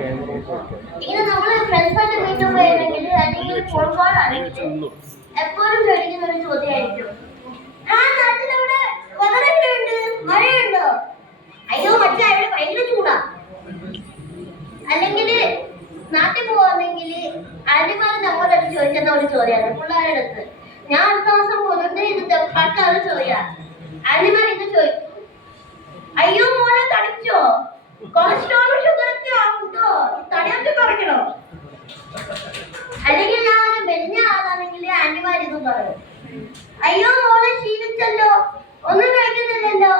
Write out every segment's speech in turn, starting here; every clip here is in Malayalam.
ഇങ്ങനെ നമ്മള് ഫ്രണ്ട്സായിട്ട് മീറ്റ് പോയെങ്കിൽ അല്ലെങ്കിൽ ഫോൺ കോൾ ആണെങ്കിൽ എപ്പോഴും ചോദിക്കുന്ന ഒരു ചോദ്യമായിരിക്കും, നാട്ടിലവിടെ വെതറൊക്കെയുണ്ട്, മഴയുണ്ടോ? അയ്യോ മറ്റേ അവിടെ ഭയങ്കര ചൂടാ. അല്ലെങ്കിൽ നാട്ടിൽ പോവാണെങ്കിൽ ആന്റിമാർ നമ്മളോട് ചോദിക്കുന്ന ഒരു ചോദ്യമാണ് പിള്ളേരുടെ അടുത്ത്. ഞാൻ അടുത്ത മാസം പോകുന്നുണ്ട്, ഇത് പക്കാതെ ചോദ്യാ. ആന്റിമാർ ഇത് ചോദിക്കും, അയ്യോ മോളെ തടിച്ചോ, കൊളസ്ട്രോളും ഷുഗറൊക്കെ ആകുട്ടോ, തടിയൊക്കെ കുറയ്ക്കണോ? അല്ലെങ്കിൽ ഞാൻ മെലിഞ്ഞ ആളാണെങ്കിൽ ആന്റിമാർ ഇതും പറയും, അയ്യോ മോളെ ശീലിച്ചല്ലോ, ഒന്നും കഴിക്കുന്നില്ലല്ലോ,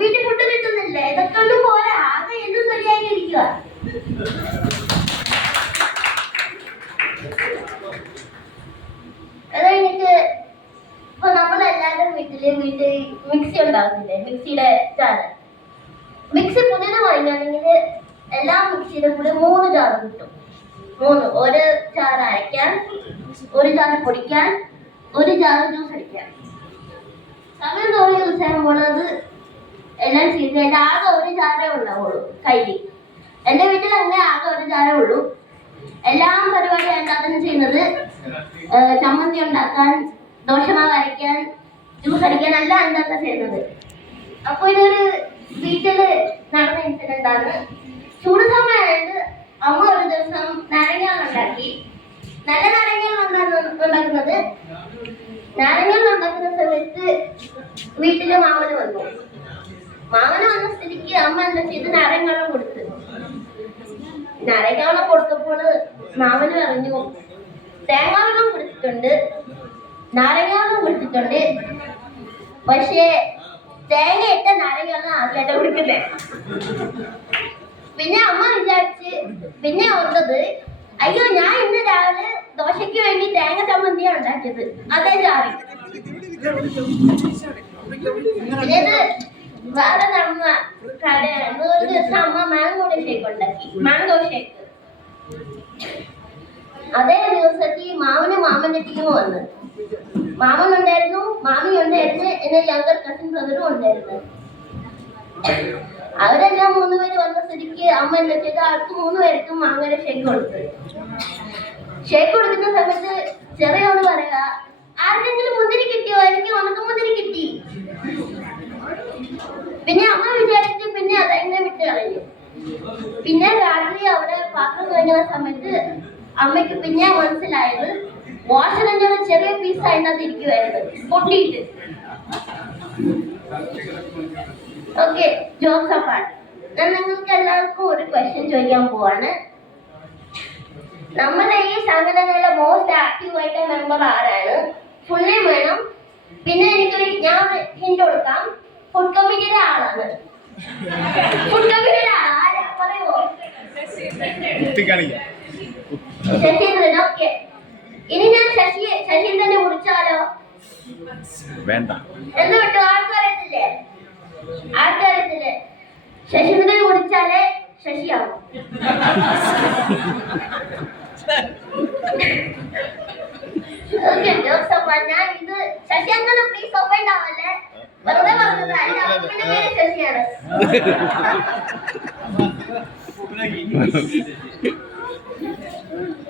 വീട്ടിൽ ഫുഡ് കിട്ടുന്നില്ല, ഇതൊക്കെ ഒന്നും പോലെ ആകെ എന്നും ശരിയായിരിക്കുക. അത് കഴിഞ്ഞിട്ട് ഇപ്പൊ നമ്മളെല്ലാവരും വീട്ടിൽ മിക്സി ഉണ്ടാകുന്നില്ലേ, മിക്സിയുടെ ജാറ്. മിക്സി പുതിയത് വാങ്ങിക്കുകയാണെങ്കിൽ എല്ലാ മിക്സിയുടെ കൂടെ 3 ജാറ് കിട്ടും. 3, ഒരു ജാറ് അരയ്ക്കാൻ, ഒരു ജാറ് പൊടിക്കാൻ, ഒരു ജാറ് ജ്യൂസ് അടിക്കാൻ. സമയം തോന്നി യൂസ് ചെയ്യുമ്പോൾ അത് എല്ലാം ചെയ്ത് എൻ്റെ ആകെ ഒരു ജാറേ ഉണ്ടാവുള്ളൂ കയ്യിൽ. എൻ്റെ വീട്ടിൽ അങ്ങനെ ആകെ ഒരു ജാറേ ഉള്ളൂ. എല്ലാം പരിപാടി അതിനകത്ത് ചെയ്യുന്നത് ചമ്മന്തി ഉണ്ടാക്കാൻ, ദോശമാവ് അരയ്ക്കാൻ, ജ്യൂസ് അടിക്കാൻ എല്ലാം അതിനകത്ത് ചെയ്യുന്നത്. അപ്പോൾ ഇതൊരു വീട്ടില് നടന്ന ഇൻസിഡന്റ് ആണ്. ചൂട് സമയമായിട്ട് അമ്മ ഒരു ദിവസം നാരങ്ങ ഉണ്ടാക്കി. നല്ല നാരങ്ങ ഉണ്ടാക്കുന്നത്. നാരങ്ങ ഉണ്ടാക്കുന്ന സമയത്ത് വീട്ടില് മാമന് വന്നു. മാമന് വന്ന സ്ഥിതിക്ക് അമ്മ എന്താ ചെയ്ത് നാരങ്ങാളം കൊടുത്ത്. നാരങ്ങാളം കൊടുത്തപ്പോൾ മാമന് പറഞ്ഞു, തേങ്ങാവെള്ളം കുടിച്ചിട്ടുണ്ട്, നാരങ്ങാവെള്ളം കുടിച്ചിട്ടുണ്ട്, പക്ഷേ തേങ്ങ ഇട്ട നാരങ്ങാവെള്ളം ആദ്യമായിട്ട് കുടിക്കുന്നേ. പിന്നെ അമ്മ വിചാരിച്ച് പിന്നെ ഓർത്തത്, അയ്യോ ഞാൻ ഇന്ന് രാവിലെ ദോശയ്ക്ക് വേണ്ടി തേങ്ങ ചമ്മന്തിയാണ് ഉണ്ടാക്കിയത്, അതേ ജാറി. പിന്നീട് വേറെ നടന്ന കടയാണ്. ഒരു ദിവസം അമ്മ മാംഗോ ഷേക്ക് ഉണ്ടാക്കി, മാംഗോ ഷേക്ക്. അതേ ദിവസത്തിൽ മാമന്റെ ടീം വന്ന്. മാമൻ ഉണ്ടായിരുന്നു, മാമി ഉണ്ടായിരുന്നു, എന്റെ യങ്കർ കസിൻ ബ്രദറും ഉണ്ടായിരുന്നു. അവരെല്ലാം 3 പേര് വന്ന സ്ഥിതിക്ക് അമ്മ എന്താ ചെയ്ത ആൾക്ക് 3 പേർക്കും മാങ്ങയുടെ ഷേക്ക് കൊടുത്തു. ഷേക്ക് കൊടുക്കുന്ന സമയത്ത് ചെറിയോട് പറയുക, ആർക്കെങ്കിലും മുന്തിരി കിട്ടിയോ? എനിക്ക് ഉണക്കമുന്തിരി കിട്ടി. പിന്നെ അമ്മ വിചാരിച്ചു പിന്നെ അതെങ്ങനെ വിട്ട് കളഞ്ഞു. പിന്നെ രാത്രി അവിടെ പാത്രം കഴിഞ്ഞ സമയത്ത് അമ്മയ്ക്ക് പിന്നെ മനസ്സിലായത് വാഷറിന്റെ ചെറിയ പീസ് അതിനകത്ത് ഇരിക്കുവായിരുന്നു, പൊട്ടിയിട്ട്. Okay, jokes apart. ഞാൻ നിങ്ങൾക്ക് എല്ലാവർക്കും ഒരു ക്വസ്റ്റ്യൻ ചോദിക്കാൻ പോവാണ്. നമ്മുടെ ഈ സംഘടനയിലെ മോസ്റ്റ് ആക്റ്റീവ് ആയിട്ട് മെമ്പർ ആരാണ്? ഫുൾ നെയിം വേണം. പിന്നെ ഞാൻ ഹിന്റ് കൊടുക്കാം, ഫുഡ് കമ്മിറ്റിയുടെ ആളാണ്. ഫുഡ് കമ്മിറ്റിയുടെ ആരാ പറയുമോ? ശശീന്ദ്രൻ. ഓക്കെ, ഇനി ഞാൻ ശശീന്ദ്രനെ വിളിച്ചാലോ? വേണ്ട. എന്ത് വിട്ടു? ആൾക്കാരത്തില്ലേ? ശശീന്ദ്രനെ വിളിച്ചാലേ ശശിയാവും. Okay, jokes apart. ഞാൻ ഇത് ശശിയാണെന്ന് പ്ലീസ് ഒഫൻഡ് ആവല്ലേ, വെറുതെ പറഞ്ഞത്. അതിന്റെ അപ്പന്റെ പേര് ശശിയാണ്.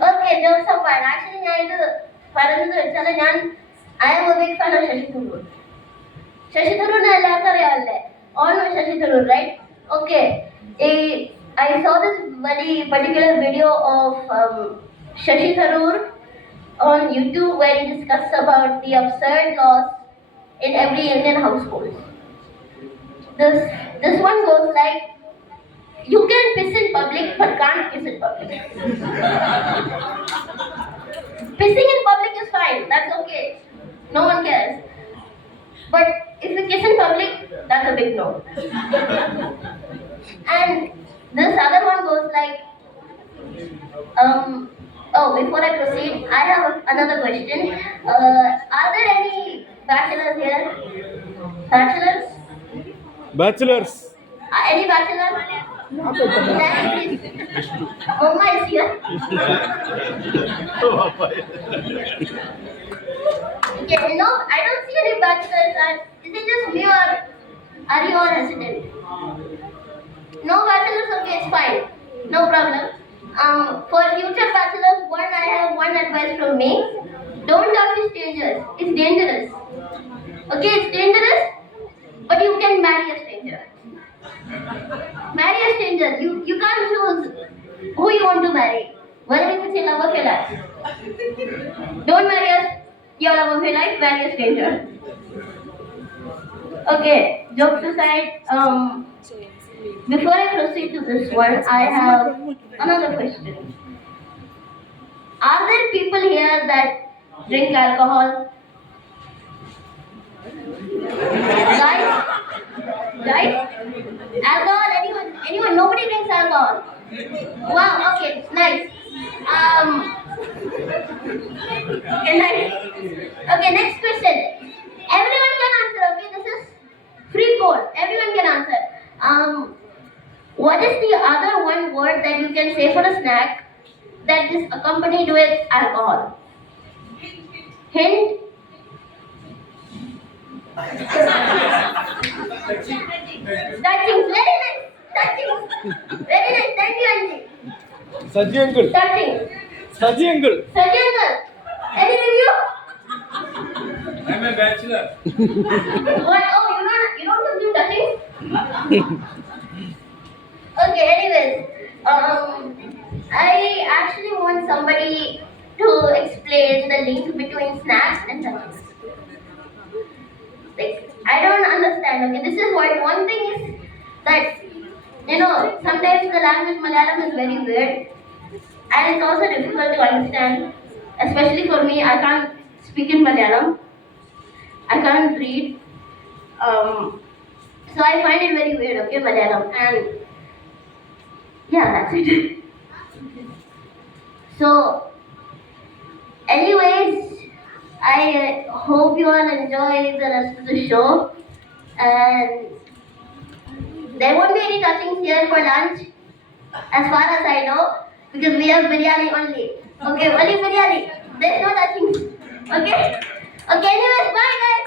Okay, jokes apart. ആക്ച്വലി ഞാൻ ഇത് പറയുന്നത് വെച്ചാൽ I am a big fan of Shashi Tharoor. Shashi Tharoor എല്ലാവർക്കും അറിയാമല്ലേ? All know Shashi Tharoor, right? Okay. I saw this very particular video of Shashi Tharoor on YouTube where he discussed about the absurd laws in every Indian household. This one goes like, you can piss in public but can't kiss in public. Pissing in public is fine, that's okay. No one cares. But if you kiss in public, that's a big no. And this other one goes like, before I proceed, I have another question. Are there any bachelors here? Bachelors? Any bachelors? Mama is here. Okay, no, I don't see any bachelors. Is it just me or are you all resident? No bachelors, okay, it's fine. No problem. For future bachelors, I have one advice from me. Don't talk to strangers. It's dangerous. Okay, it's dangerous, but you can marry a stranger. Marry a stranger. You can't choose who you want to marry. Whether if it's your love of your life. Don't marry your love of your life, marry a stranger. Okay, jokes aside, before I proceed to this one, I have another question. Are there people here that drink alcohol? Guys? Guys? Alcohol? Anyone? Nobody drinks alcohol. Wow, okay, nice. Okay, nice. Okay, next question. Everyone can answer, okay? This is free poll. Everyone can answer. What is the other one word that you can say for a snack that is accompanied with alcohol? Hint? Touching. Very nice. Touching. Very nice. Thank you, Anji. Saji uncle. Touching. Saji uncle. Saji uncle. Any review? I'm a bachelor. What? Oh, you don't consume touching? Okay, anyways. I actually want somebody to explain the link between snacks and touching. Like, I don't understand. Okay, this is what one thing is that sometimes the language Malayalam is very weird, and it's also difficult to understand. Especially for me, I can't speak in Malayalam. I can't read. So I find it very weird. Okay, Malayalam, and yeah, that's it. So, anyways, I hope you all enjoy the rest of the show, and there won't be any touchings here for lunch, as far as I know, because we have biryani only. Okay, only biryani. There's no touchings. Okay? Okay, anyways, bye guys.